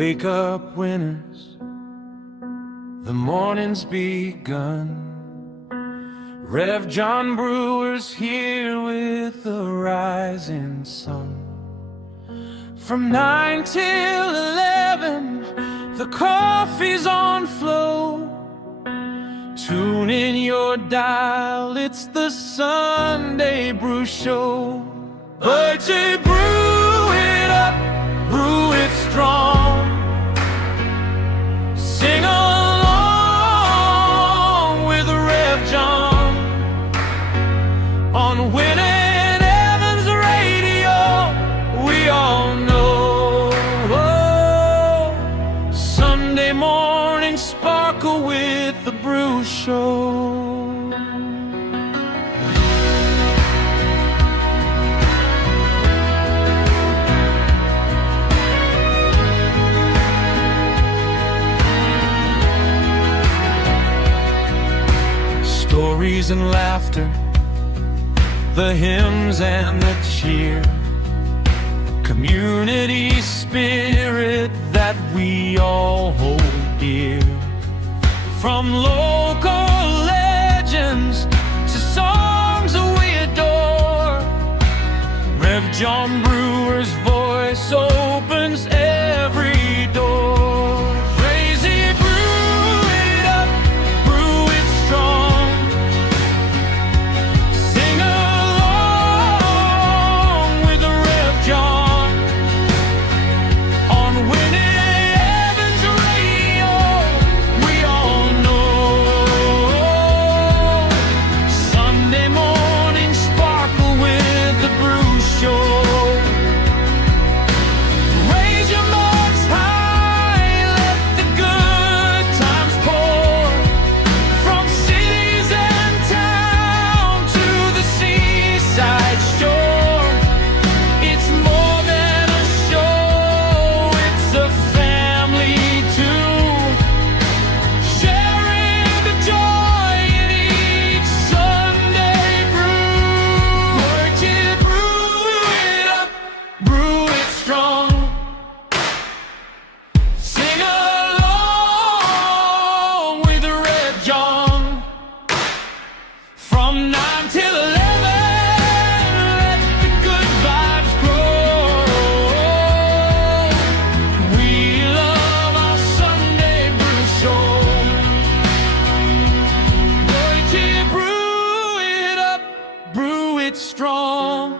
Wake up, winners, the morning's begun. Rev John Brewer's here with the rising sun. From 9 till 11, the coffee's on flow. Tune in your dial, it's the Sunday Brew Show. But you brew it up, brew it strong. Sing along with Rev John on Wynner. We all know Sunday morning sparkle with the Brew Show. Stories and laughter, the hymns and the cheer, community spirit that we all hold dear. From local legends to songs that we adore, Rev John Brewer's voice opens every door. Crazy, brew it up, brew it strong. Sing along with Rev John on Wynner's radio. We all know Sunday morning sparkle with the Brew Show. Raise your mugs high, let the good times pour. From cities and town to the seaside shore, it's more than a show, it's a family too. Sharing the joy in each Sunday brew. Work it, brew it up, brew it strong. Sing along with Rev John from 9 till 11. Let the good vibes grow. We love our Sunday Brew Show. Work it, brew it up, brew it strong.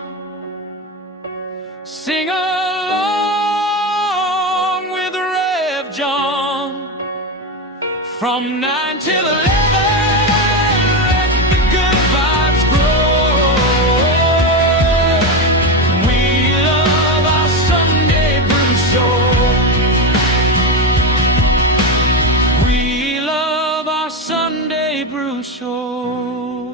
Sing along with Rev John from 9 till 11. Let the good vibes grow. We love our Sunday Brew Show. We love our Sunday Brew Show.